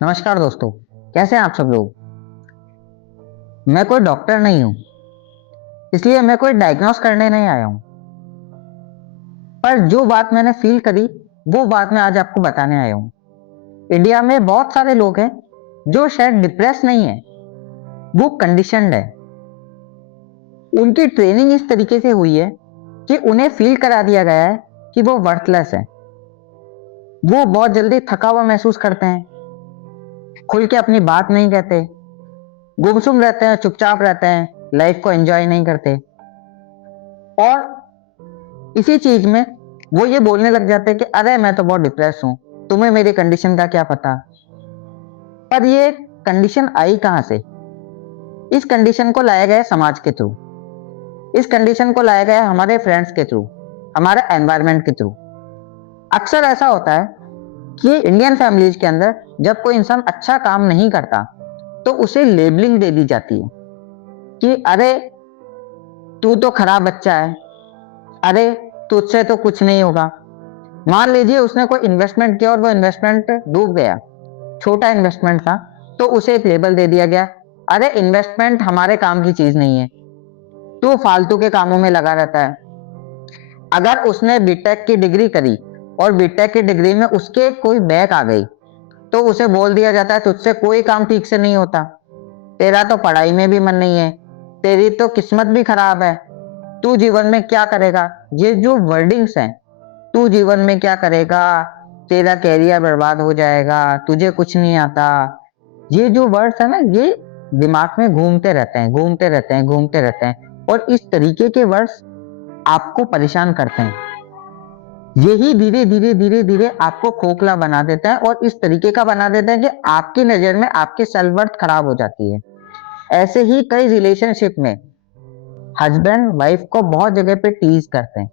नमस्कार दोस्तों। कैसे हैं आप सब लोग। मैं कोई डॉक्टर नहीं हूं, इसलिए मैं कोई डायग्नोस करने नहीं आया हूं। पर जो बात मैंने फील करी वो बात मैं आज आपको बताने आया हूं। इंडिया में बहुत सारे लोग हैं जो शायद डिप्रेस नहीं है, वो कंडीशनड है। उनकी ट्रेनिंग इस तरीके से हुई है कि उन्हें फील करा दिया गया है कि वो वर्थलेस है। वो बहुत जल्दी थका हुआ महसूस करते हैं, खुल के अपनी बात नहीं कहते, गुमसुम रहते हैं, चुपचाप रहते हैं, लाइफ को एंजॉय नहीं करते। और इसी चीज में वो ये बोलने लग जाते हैं कि अरे मैं तो बहुत डिप्रेस हूं, तुम्हें मेरी कंडीशन का क्या पता। पर ये कंडीशन आई कहां से। इस कंडीशन को लाया गया समाज के थ्रू, इस कंडीशन को लाया गया हमारे फ्रेंड्स के थ्रू, हमारे एनवायरनमेंट के थ्रू। अक्सर ऐसा होता है कि इंडियन फैमिलीज के अंदर जब कोई इंसान अच्छा काम नहीं करता तो उसे लेबलिंग दे दी जाती है कि अरे तू तो खराब बच्चा है, अरे तुझसे तो कुछ नहीं होगा। मान लीजिए उसने कोई इन्वेस्टमेंट किया और वो इन्वेस्टमेंट डूब गया, छोटा इन्वेस्टमेंट था, तो उसे एक लेबल दे दिया गया, अरे इन्वेस्टमेंट हमारे काम की चीज नहीं है, तू फालतू के कामों में लगा रहता है। अगर उसने बीटेक की डिग्री करी और बीटेक की डिग्री में उसके कोई बैक आ गई तो उसे बोल दिया जाता है तुझसे कोई काम ठीक से नहीं होता, तेरा तो पढ़ाई में भी मन नहीं है, तेरी तो किस्मत भी खराब है, तू जीवन में क्या करेगा। ये जो वर्डिंग्स हैं, तू जीवन में क्या करेगा, तेरा कैरियर बर्बाद हो जाएगा, तुझे कुछ नहीं आता, ये जो वर्ड्स है ना, ये दिमाग में घूमते रहते हैं, घूमते रहते हैं, घूमते रहते हैं। और इस तरीके के वर्ड्स आपको परेशान करते हैं। यही धीरे धीरे धीरे धीरे आपको खोखला बना देता है और इस तरीके का बना देता है कि आपकी नजर में आपकी सेल्फ वर्थ खराब हो जाती है। ऐसे ही कई रिलेशनशिप में हस्बैंड वाइफ को बहुत जगह पे टीज करते हैं।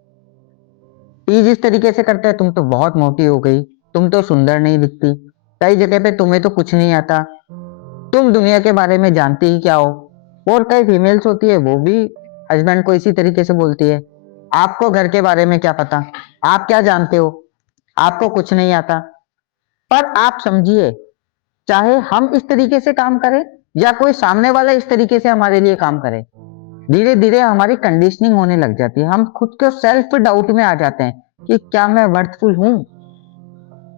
टीज इस तरीके से करते हैं, तुम तो बहुत मोटी हो गई, तुम तो सुंदर नहीं दिखती, कई जगह पे तुम्हें तो कुछ नहीं आता, तुम दुनिया के बारे में जानती ही क्या हो। और कई फीमेल्स होती है वो भी हस्बैंड को इसी तरीके से बोलती है, आपको घर के बारे में क्या पता, आप क्या जानते हो, आपको कुछ नहीं आता। पर आप समझिए, चाहे हम इस तरीके से काम करें या कोई सामने वाला इस तरीके से हमारे लिए काम करे, धीरे धीरे हमारी कंडीशनिंग होने लग जाती है। हम खुद को सेल्फ डाउट में आ जाते हैं कि क्या मैं वर्थफुल हूं।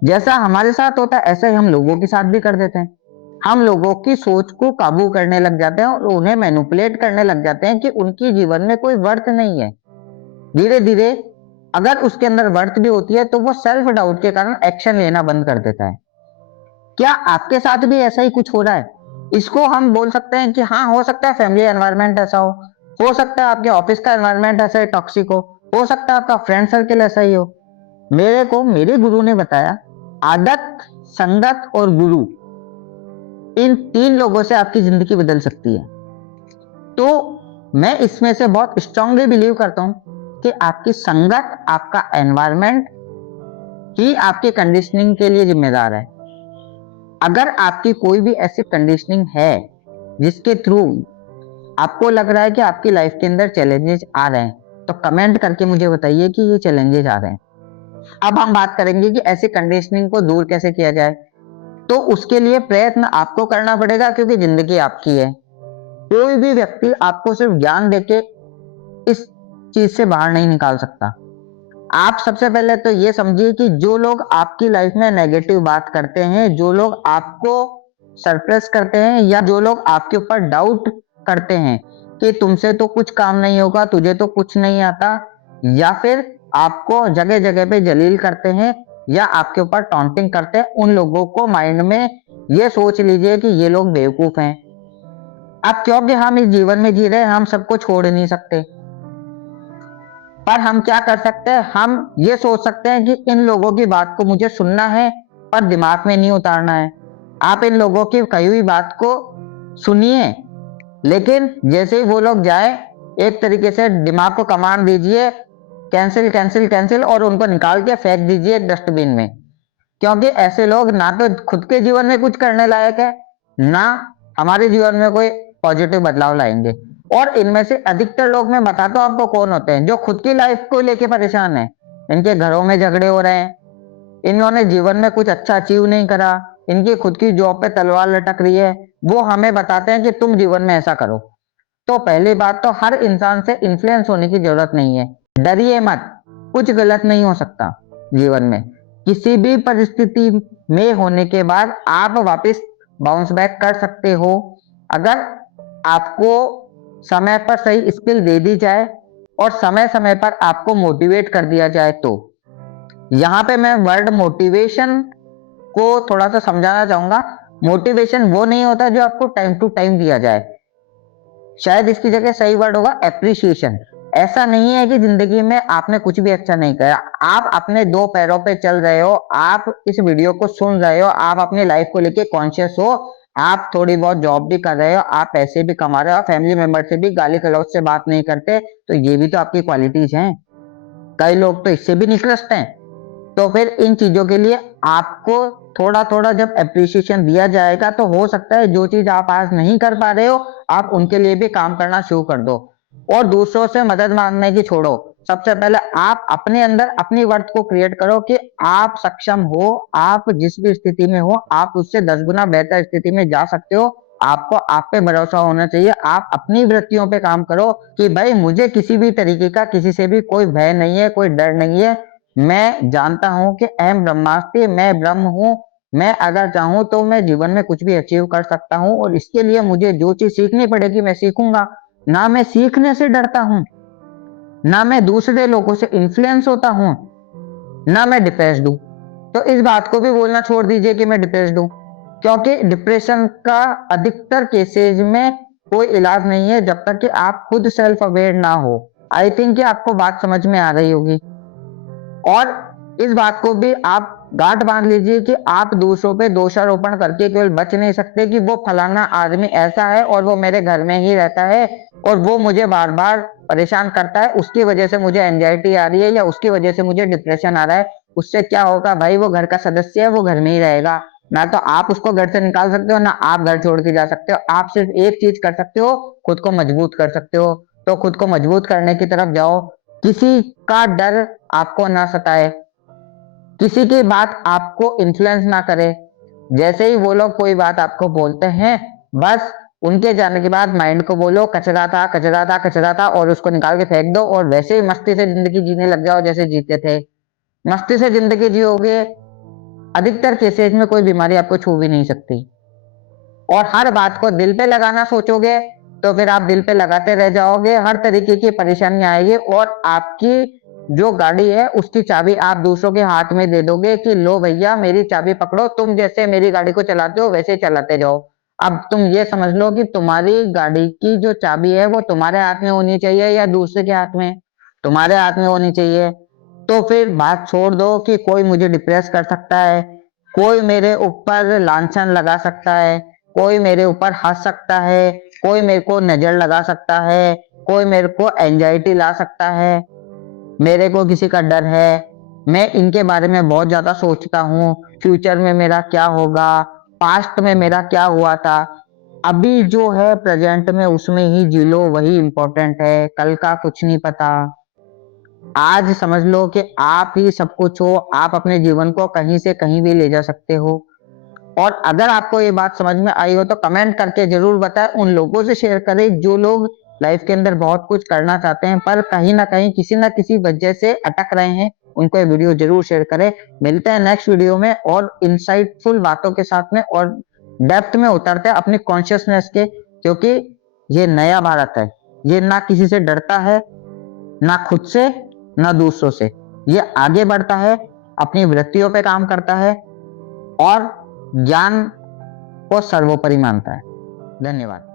जैसा हमारे साथ होता है ऐसा ही हम लोगों के साथ भी कर देते हैं। हम लोगों की सोच को काबू करने लग जाते हैं और उन्हें मैनिपुलेट करने लग जाते हैं कि उनकी जीवन में कोई वर्थ नहीं है। धीरे धीरे अगर उसके अंदर वर्थ भी होती है तो वो सेल्फ डाउट के कारण एक्शन लेना बंद कर देता है। क्या आपके साथ भी ऐसा ही कुछ हो रहा है। इसको हम बोल सकते हैं कि हाँ, हो सकता है फैमिली एनवायरनमेंट ऐसा हो सकता है आपके ऑफिस का एनवायरनमेंट ऐसा ही टॉक्सिक हो सकता है आपका फ्रेंड सर्किल ऐसा ही हो। मेरे को मेरे गुरु ने बताया, आदत, संगत और गुरु, इन तीन लोगों से आपकी जिंदगी बदल सकती है। तो मैं इसमें से बहुत स्ट्रांगली बिलीव करता हूं कि आपकी संगत, आपका एनवायरनमेंट ही आपकी कंडीशनिंग के लिए जिम्मेदार है। अगर आपकी कोई भी ऐसी कंडीशनिंग है जिसके थ्रू आपको लग रहा है कि आपकी लाइफ के अंदर चैलेंजेस आ रहे हैं, तो कमेंट करके मुझे बताइए कि ये चैलेंजेस आ रहे हैं। अब हम बात करेंगे कि ऐसी कंडीशनिंग को दूर कैसे किया जाए। तो उसके लिए प्रयत्न आपको करना पड़ेगा, क्योंकि जिंदगी आपकी है। कोई भी व्यक्ति आपको सिर्फ ज्ञान देके इस चीज से बाहर नहीं निकाल सकता। आप सबसे पहले तो ये समझिए कि जो लोग आपकी लाइफ में नेगेटिव बात करते हैं, जो लोग आपको सरप्रेस करते हैं, या जो लोग आपके ऊपर डाउट करते हैं कि तुमसे तो कुछ काम नहीं होगा, तुझे तो कुछ नहीं आता, या फिर आपको जगह जगह पे जलील करते हैं या आपके ऊपर टॉन्टिंग करते हैं, उन लोगों को माइंड में ये सोच लीजिए कि ये लोग बेवकूफ हैं। अब क्योंकि हम इस जीवन में जी रहे हैं, हम सबको छोड़ नहीं सकते। पर हम क्या कर सकते हैं, हम ये सोच सकते हैं कि इन लोगों की बात को मुझे सुनना है पर दिमाग में नहीं उतारना है। आप इन लोगों की कही हुई बात को सुनिए, लेकिन जैसे ही वो लोग जाए, एक तरीके से दिमाग को कमांड दीजिए, कैंसिल कैंसिल कैंसिल, और उनको निकाल के फेंक दीजिए डस्टबिन में। क्योंकि ऐसे लोग ना तो खुद के जीवन में कुछ करने लायक है, ना हमारे जीवन में कोई पॉजिटिव बदलाव लाएंगे। और इनमें से अधिकतर लोग, मैं बताता हूँ आपको कौन होते हैं, जो खुद की लाइफ को लेके परेशान है। इनके घरों में झगड़े हो रहे हैं, इन्होंने जीवन में कुछ अच्छा अचीव नहीं करा, इनकी खुद की जॉब पे तलवार लटक रही है, वो हमें बताते हैं कि तुम जीवन में ऐसा करो। तो पहली बात तो हर इंसान से इन्फ्लुएंस होने की जरूरत नहीं है। डरिए मत, कुछ गलत नहीं हो सकता जीवन में। किसी भी परिस्थिति में होने के बाद आप वापस बाउंस बैक कर सकते हो, अगर आपको समय पर सही स्किल दे दी जाए और समय समय पर आपको मोटिवेट कर दिया जाए। तो यहाँ पे मैं वर्ड मोटिवेशन को थोड़ा सा समझाना चाहूंगा। मोटिवेशन वो नहीं होता जो आपको टाइम टू टाइम दिया जाए, शायद इसकी जगह सही वर्ड होगा एप्रिसिएशन। ऐसा नहीं है कि जिंदगी में आपने कुछ भी अच्छा नहीं किया, आप अपने दो पैरों पे चल रहे हो, आप इस वीडियो को सुन रहे हो, आप अपनी लाइफ को लेके कॉन्शियस हो, आप थोड़ी बहुत जॉब भी कर रहे हो, आप पैसे भी कमा रहे हो, फैमिली मेंबर से भी गाली गलौज से बात नहीं करते, तो ये भी तो आपकी क्वालिटीज हैं। कई लोग तो इससे भी निकृष्ट हैं। तो फिर इन चीजों के लिए आपको थोड़ा थोड़ा जब एप्रिसिएशन दिया जाएगा, तो हो सकता है जो चीज आप आज नहीं कर पा रहे हो, आप उनके लिए भी काम करना शुरू कर दो। और दूसरों से मदद मांगने की छोड़ो, सबसे पहले आप अपने अंदर अपनी वर्थ को क्रिएट करो कि आप सक्षम हो, आप जिस भी स्थिति में हो, आप उससे 10 गुना बेहतर स्थिति में जा सकते हो। आपको आप पे भरोसा होना चाहिए। आप अपनी वृत्तियों पे काम करो कि भाई मुझे किसी भी तरीके का किसी से भी कोई भय नहीं है, कोई डर नहीं है। मैं जानता हूं कि अहम ब्रह्मास्मि, मैं ब्रह्म हूं। मैं अगर चाहूं तो मैं जीवन में कुछ भी अचीव कर सकता हूं, और इसके लिए मुझे जो चीज सीखनी पड़ेगी मैं सीखूंगा। ना मैं सीखने से डरता हूं, ना मैं दूसरे लोगों से इन्फ्लुएंस होता हूं, ना मैं डिप्रेस्ड हूं। तो इस बात को भी बोलना छोड़ दीजिए कि मैं डिप्रेस्ड हूं, क्योंकि डिप्रेशन का अधिकतर केसेज में कोई इलाज नहीं है जब तक कि आप खुद सेल्फ अवेयर ना हो। आई थिंक कि आपको बात समझ में आ रही होगी। और इस बात को भी आप गांठ बांध लीजिए कि आप दूसरों पे दोषारोपण करके केवल बच नहीं सकते कि वो फलाना आदमी ऐसा है और वो मेरे घर में ही रहता है और वो मुझे बार बार परेशान करता है, उसकी वजह से मुझे एंजाइटी आ रही है या उसकी वजह से मुझे डिप्रेशन आ रहा है। उससे क्या होगा भाई, वो घर का सदस्य है, वो घर में ही रहेगा। ना तो आप उसको घर से निकाल सकते हो, ना आप घर छोड़ के जा सकते हो। आप सिर्फ एक चीज कर सकते हो, खुद को मजबूत कर सकते हो। तो खुद को मजबूत करने की तरफ जाओ। किसी का डर आपको ना सताए, किसी की बात आपको इन्फ्लुएंस ना करे। जैसे ही वो लोग कोई बात आपको बोलते हैं, बस उनके जाने के बाद माइंड को बोलो कचरा था कचरा था कचरा था, और उसको निकाल के फेंक दो, और वैसे ही मस्ती से जिंदगी जीने लग जाओ जैसे जीते थे। मस्ती से जिंदगी जियोगे, अधिकतर केसेस में कोई बीमारी आपको छू भी नहीं सकती। और हर बात को दिल पे लगाना सोचोगे तो फिर आप दिल पे लगाते रह जाओगे, हर तरीके की परेशानी आएगी, और आपकी जो गाड़ी है उसकी चाबी आप दूसरों के हाथ में दे दोगे कि लो भैया मेरी चाबी पकड़ो, तुम जैसे मेरी गाड़ी को चलाते हो वैसे चलाते जाओ। अब तुम ये समझ लो कि तुम्हारी गाड़ी की जो चाबी है वो तुम्हारे हाथ में होनी चाहिए या दूसरे के हाथ में? तुम्हारे हाथ में होनी चाहिए। तो फिर बात छोड़ दो कि कोई मुझे डिप्रेस कर सकता है, कोई मेरे ऊपर लांछन लगा सकता है, कोई मेरे ऊपर हंस सकता है, कोई मेरे को नजर लगा सकता है, कोई मेरे को एंजाइटी ला सकता है, मेरे को किसी का डर है। मैं इनके बारे में बहुत ज्यादा सोचता हूँ, फ्यूचर में मेरा क्या होगा, पास्ट में मेरा क्या हुआ था। अभी जो है प्रेजेंट में उसमें ही जी लो, वही इंपॉर्टेंट है, कल का कुछ नहीं पता। आज समझ लो कि आप ही सब कुछ हो, आप अपने जीवन को कहीं से कहीं भी ले जा सकते हो। और अगर आपको ये बात समझ में आई हो तो कमेंट करके जरूर बताएं, उन लोगों से शेयर करें जो लोग लाइफ के अंदर बहुत कुछ करना चाहते हैं पर कहीं ना कहीं किसी ना किसी वजह से अटक रहे हैं। उनको ये वीडियो जरूर शेयर करें। मिलते हैं नेक्स्ट वीडियो में और इंसाइटफुल बातों के साथ में, और डेप्थ में उतरते हैं अपनी कॉन्शियसनेस के, क्योंकि ये नया भारत है। ये ना किसी से डरता है, ना खुद से, ना दूसरों से। ये आगे बढ़ता है, अपनी वृत्तियों पे काम करता है और ज्ञान को सर्वोपरि मानता है। धन्यवाद।